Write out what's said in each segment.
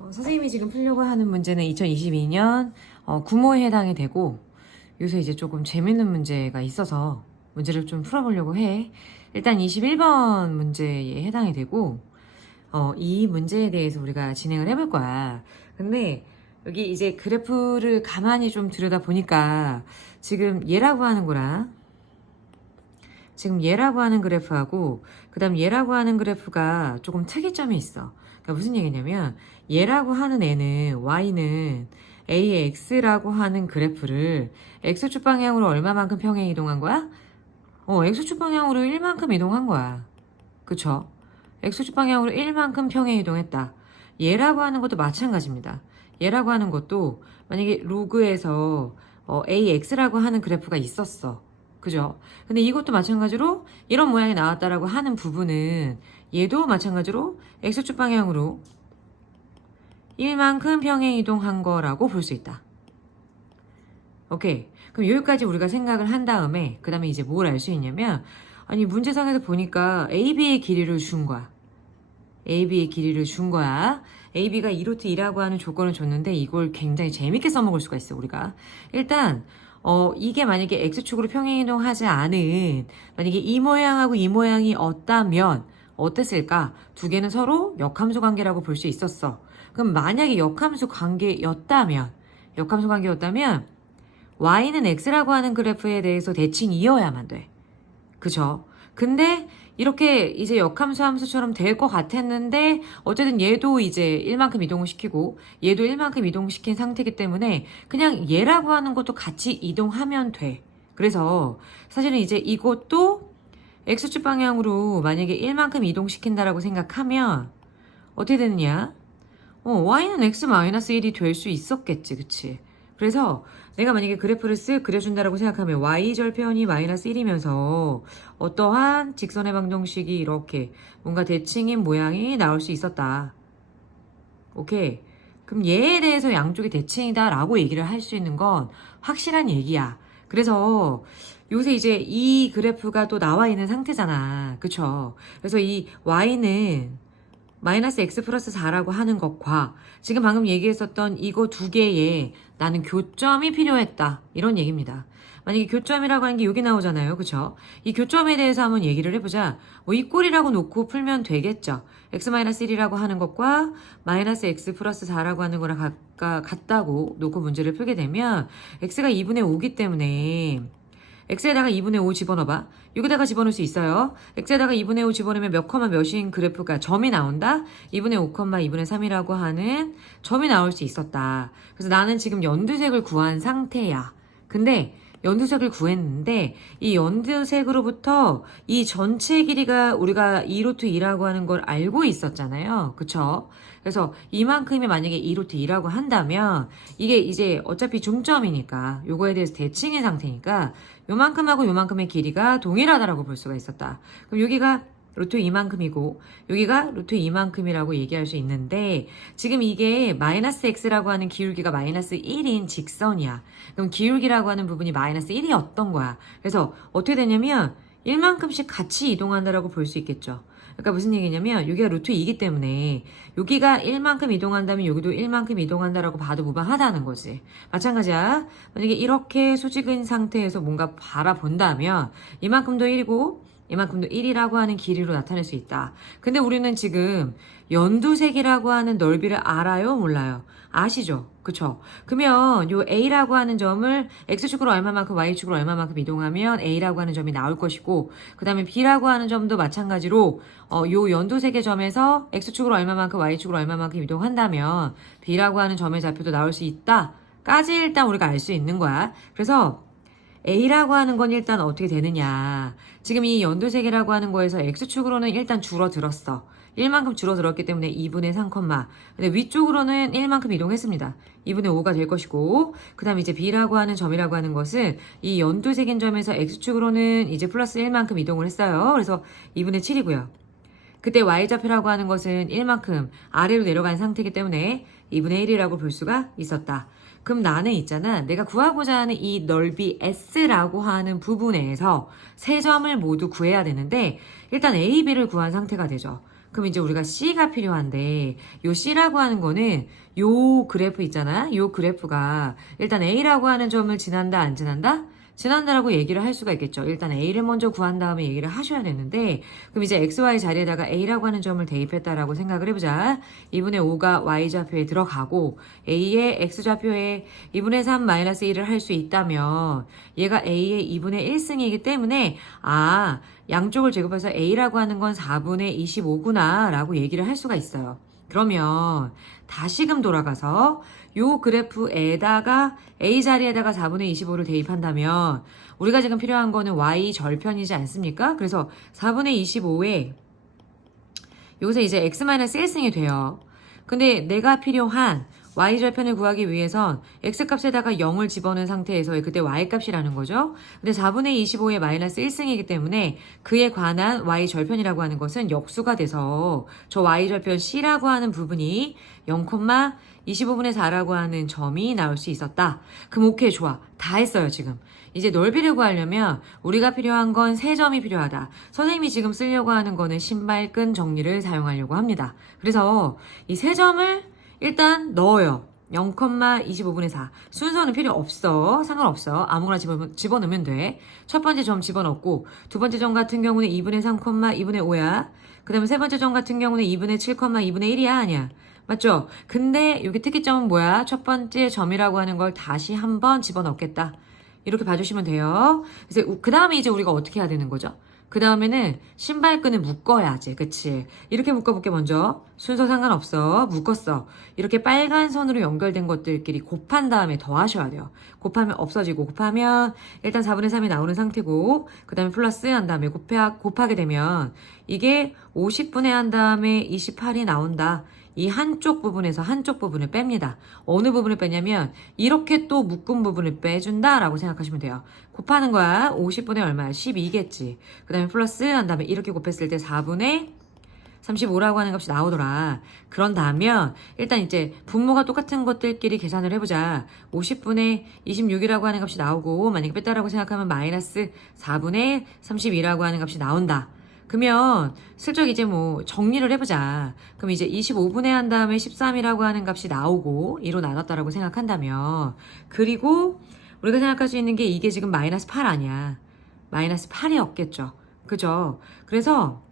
선생님이 지금 풀려고 하는 문제는 2022년 구모에 해당이 되고 요새 이제 조금 재밌는 문제가 있어서 문제를 좀 풀어보려고 해. 일단 21번 문제에 해당이 되고 이 문제에 대해서 우리가 진행을 해볼 거야. 근데 여기 이제 그래프를 가만히 좀 들여다보니까 지금 얘라고 하는 거랑 지금 얘라고 하는 그래프하고 그 다음 얘라고 하는 그래프가 조금 특이점이 있어. 그러니까 무슨 얘기냐면 얘라고 하는 애는 y는 AX라고 하는 그래프를 X축 방향으로 얼마만큼 평행 이동한 거야? X축 방향으로 1만큼 이동한 거야. 그쵸? X축 방향으로 1만큼 평행 이동했다. 얘라고 하는 것도 마찬가지입니다. 얘라고 하는 것도 만약에 로그에서 AX라고 하는 그래프가 있었어. 그죠? 근데 이것도 마찬가지로 이런 모양이 나왔다라고 하는 부분은 얘도 마찬가지로 X축 방향으로 1만큼 평행 이동한 거라고 볼 수 있다. 오케이. 그럼 여기까지 우리가 생각을 한 다음에 그 다음에 이제 뭘 알 수 있냐면 아니 문제상에서 보니까 AB의 길이를 준 거야. AB의 길이를 준 거야. AB가 2루트 2라고 하는 조건을 줬는데 이걸 굉장히 재밌게 써먹을 수가 있어 우리가. 일단 이게 만약에 X축으로 평행이동하지 않은 만약에 이 모양하고 이 모양이 어땠을까? 두 개는 서로 역함수 관계라고 볼 수 있었어. 그럼 만약에 역함수 관계였다면 y는 x라고 하는 그래프에 대해서 대칭이어야만 돼. 그죠? 근데 이렇게 이제 역함수 함수처럼 될 것 같았는데 어쨌든 얘도 이제 1만큼 이동을 시키고 얘도 1만큼 이동시킨 상태이기 때문에 그냥 얘라고 하는 것도 같이 이동하면 돼. 그래서 사실은 이제 이것도 x축 방향으로 만약에 1만큼 이동시킨다라고 생각하면 어떻게 되느냐? y는 x-1이 될 수 있었겠지. 그치? 그래서 내가 만약에 그래프를 쓱 그려준다라고 생각하면 y절편이 마이너스 1이면서 어떠한 직선의 방정식이 이렇게 뭔가 대칭인 모양이 나올 수 있었다. 오케이. 그럼 얘에 대해서 양쪽이 대칭이다 라고 얘기를 할 수 있는 건 확실한 얘기야. 그래서 요새 이제 이 그래프가 또 나와 있는 상태잖아. 그쵸? 그래서 이 y는 마이너스 x 플러스 4라고 하는 것과 지금 방금 얘기했었던 이거 두 개에 나는 교점이 필요했다. 이런 얘기입니다. 만약에 교점이라고 하는 게 여기 나오잖아요. 그쵸? 이 교점에 대해서 한번 얘기를 해보자. 이 꼴이라고 놓고 풀면 되겠죠. x-1이라고 하는 것과 마이너스 x 플러스 4라고 하는 거랑 같다고 놓고 문제를 풀게 되면 x가 2분의 5기 때문에 x에다가 2분의 5 집어넣어봐. 여기다가 집어넣을 수 있어요. x에다가 2분의 5 집어넣으면 몇 컴마 몇인 그래프가 점이 나온다. 2분의 5 컴마 2분의 3이라고 하는 점이 나올 수 있었다. 그래서 나는 지금 연두색을 구한 상태야. 근데 연두색을 구했는데 이 연두색으로부터 이 전체 길이가 우리가 2루트 2라고 하는 걸 알고 있었잖아요. 그쵸? 그래서 이만큼이 만약에 2루트 2라고 한다면 이게 이제 어차피 중점이니까 요거에 대해서 대칭인 상태니까 요만큼하고 요만큼의 길이가 동일하다라고 볼 수가 있었다. 그럼 여기가 루트 2만큼이고 여기가 루트 2만큼이라고 얘기할 수 있는데 지금 이게 마이너스 x라고 하는 기울기가 마이너스 1인 직선이야. 그럼 기울기라고 하는 부분이 마이너스 1이었던 거야. 그래서 어떻게 되냐면 1만큼씩 같이 이동한다라고 볼 수 있겠죠. 그러니까 무슨 얘기냐면 여기가 루트 2이기 때문에 여기가 1만큼 이동한다면 여기도 1만큼 이동한다라고 봐도 무방하다는 거지. 마찬가지야. 만약에 이렇게 수직인 상태에서 뭔가 바라본다면 이만큼도 1이고 이만큼도 1이라고 하는 길이로 나타낼 수 있다. 근데 우리는 지금 연두색이라고 하는 넓이를 알아요? 몰라요? 아시죠? 그쵸? 그러면 요 A라고 하는 점을 X축으로 얼마만큼 Y축으로 얼마만큼 이동하면 A라고 하는 점이 나올 것이고 그 다음에 B라고 하는 점도 마찬가지로 요 연두색의 점에서 X축으로 얼마만큼 Y축으로 얼마만큼 이동한다면 B라고 하는 점의 좌표도 나올 수 있다. 까지 일단 우리가 알 수 있는 거야. 그래서 A라고 하는 건 일단 어떻게 되느냐. 지금 이 연두색이라고 하는 거에서 X축으로는 일단 줄어들었어. 1만큼 줄어들었기 때문에 2분의 3, 근데 위쪽으로는 1만큼 이동했습니다. 2분의 5가 될 것이고, 그 다음에 이제 B라고 하는 점이라고 하는 것은 이 연두색인 점에서 X축으로는 이제 플러스 1만큼 이동을 했어요. 그래서 2분의 7이고요. 그때 Y좌표라고 하는 것은 1만큼 아래로 내려간 상태이기 때문에 2분의 1이라고 볼 수가 있었다. 그럼 나는 있잖아. 내가 구하고자 하는 이 넓이 S라고 하는 부분에서 세 점을 모두 구해야 되는데 일단 A, B를 구한 상태가 되죠. 그럼 이제 우리가 C가 필요한데 요 C라고 하는 거는 요 그래프 있잖아. 요 그래프가 일단 A라고 하는 점을 지난다 안 지난다? 지난다라고 얘기를 할 수가 있겠죠. 일단 A를 먼저 구한 다음에 얘기를 하셔야 되는데 그럼 이제 XY 자리에다가 A라고 하는 점을 대입했다라고 생각을 해보자. 2분의 5가 Y좌표에 들어가고 A의 X좌표에 2분의 3 마이너스 1을 할 수 있다면 얘가 A의 2분의 1승이기 때문에 양쪽을 제곱해서 A라고 하는 건 4분의 25구나 라고 얘기를 할 수가 있어요. 그러면 다시금 돌아가서 요 그래프에다가 A 자리에다가 4분의 25를 대입한다면 우리가 지금 필요한 거는 Y 절편이지 않습니까? 그래서 4분의 25에 여기서 이제 X-1승이 돼요. 근데 내가 필요한 Y절편을 구하기 위해선 X값에다가 0을 집어넣은 상태에서의 그때 Y값이라는 거죠. 근데 4분의 25의 마이너스 1승이기 때문에 그에 관한 Y절편이라고 하는 것은 역수가 돼서 저 Y절편 C라고 하는 부분이 0,25분의 4라고 하는 점이 나올 수 있었다. 그럼 오케이, 좋아. 다 했어요, 지금. 이제 넓이를 구하려면 우리가 필요한 건 3점이 필요하다. 선생님이 지금 쓰려고 하는 거는 신발끈 정리를 사용하려고 합니다. 그래서 이 3점을 일단 넣어요. 0,25분의 4. 순서는 필요 없어. 상관없어. 아무거나 집어넣으면 돼. 첫 번째 점 집어넣고 두 번째 점 같은 경우는 2분의 3, 2분의 5야. 그 다음에 세 번째 점 같은 경우는 2분의 7, 2분의 1이야? 아니야. 맞죠? 근데 여기 특이점은 뭐야? 첫 번째 점이라고 하는 걸 다시 한번 집어넣겠다. 이렇게 봐주시면 돼요. 그래서 그 다음에 이제 우리가 어떻게 해야 되는 거죠? 그 다음에는 신발끈을 묶어야지. 그치? 이렇게 묶어볼게 먼저. 순서 상관없어. 묶었어. 이렇게 빨간 선으로 연결된 것들끼리 곱한 다음에 더하셔야 돼요. 곱하면 없어지고 곱하면 일단 4분의 3이 나오는 상태고 그 다음에 플러스 한 다음에 곱하게 되면 이게 50분의 한 다음에 28이 나온다. 이 한쪽 부분에서 한쪽 부분을 뺍니다. 어느 부분을 빼냐면 이렇게 또 묶은 부분을 빼준다라고 생각하시면 돼요. 곱하는 거야. 50분의 얼마야? 12겠지. 그 다음에 플러스 한 다음에 이렇게 곱했을 때 4분의 35라고 하는 값이 나오더라. 그런다면 일단 이제 분모가 똑같은 것들끼리 계산을 해보자. 50분의 26이라고 하는 값이 나오고 만약에 뺐다라고 생각하면 마이너스 4분의 32라고 하는 값이 나온다. 그러면 슬쩍 이제 뭐 정리를 해보자. 그럼 이제 25분의 한 다음에 13이라고 하는 값이 나오고 2로 나눴다라고 생각한다면 그리고 우리가 생각할 수 있는 게 이게 지금 마이너스 8 아니야. 마이너스 8이 없겠죠. 그죠? 그래서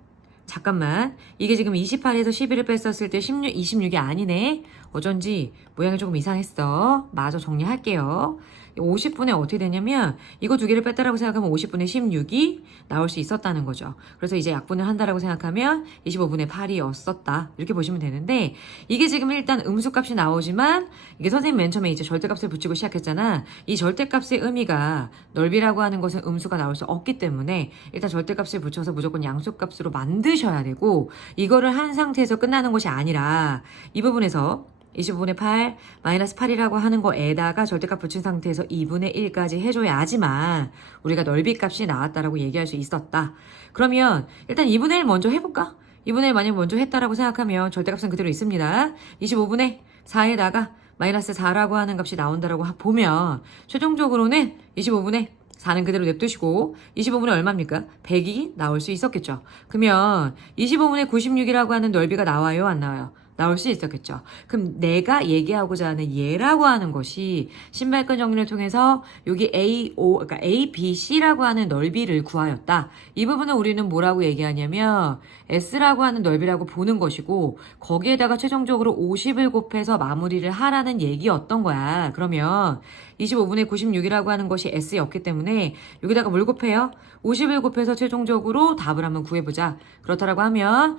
잠깐만 이게 지금 28에서 11을 뺐었을 때 26이 아니네. 어쩐지 모양이 조금 이상했어. 마저 정리할게요. 50분에 어떻게 되냐면 이거 두 개를 뺐다라고 생각하면 50분의 16이 나올 수 있었다는 거죠. 그래서 이제 약분을 한다라고 생각하면 25분의 8이었었다. 이렇게 보시면 되는데 이게 지금 일단 음수값이 나오지만 이게 선생님 맨 처음에 이제 절대값을 붙이고 시작했잖아. 이 절대값의 의미가 넓이라고 하는 것은 음수가 나올 수 없기 때문에 일단 절대값을 붙여서 무조건 양수값으로 만드셔야 되고 이거를 한 상태에서 끝나는 것이 아니라 이 부분에서 25분의 8 마이너스 8이라고 하는 거에다가 절대값 붙인 상태에서 2분의 1까지 해줘야지만 우리가 넓이 값이 나왔다라고 얘기할 수 있었다. 그러면 일단 2분의 1 먼저 해볼까? 2분의 1 만약 먼저 했다라고 생각하면 절대값은 그대로 있습니다. 25분의 4에다가 마이너스 4라고 하는 값이 나온다라고 보면 최종적으로는 25분의 4는 그대로 냅두시고 25분의 얼마입니까? 100이 나올 수 있었겠죠. 그러면 25분의 96이라고 하는 넓이가 나와요? 안 나와요? 나올 수 있었겠죠. 그럼 내가 얘기하고자 하는 얘라고 하는 것이 신발끈 정리를 통해서 여기 그러니까 A, B, C라고 하는 넓이를 구하였다. 이 부분은 우리는 뭐라고 얘기하냐면 S라고 하는 넓이라고 보는 것이고 거기에다가 최종적으로 50을 곱해서 마무리를 하라는 얘기였던 거야. 그러면 25분의 96이라고 하는 것이 S였기 때문에 여기다가 뭘 곱해요? 50을 곱해서 최종적으로 답을 한번 구해보자. 그렇다라고 하면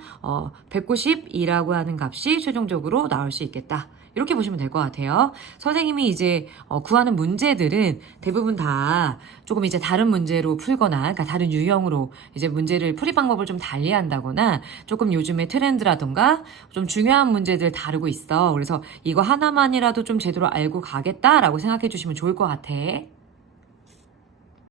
192라고 하는 값이 최종적으로 나올 수 있겠다. 이렇게 보시면 될 것 같아요. 선생님이 이제 구하는 문제들은 대부분 다 조금 이제 다른 문제로 풀거나 그러니까 다른 유형으로 이제 문제를 풀이 방법을 좀 달리 한다거나 조금 요즘의 트렌드라던가 좀 중요한 문제들 다루고 있어. 그래서 이거 하나만이라도 좀 제대로 알고 가겠다라고 생각해 주시면 좋을 것 같아.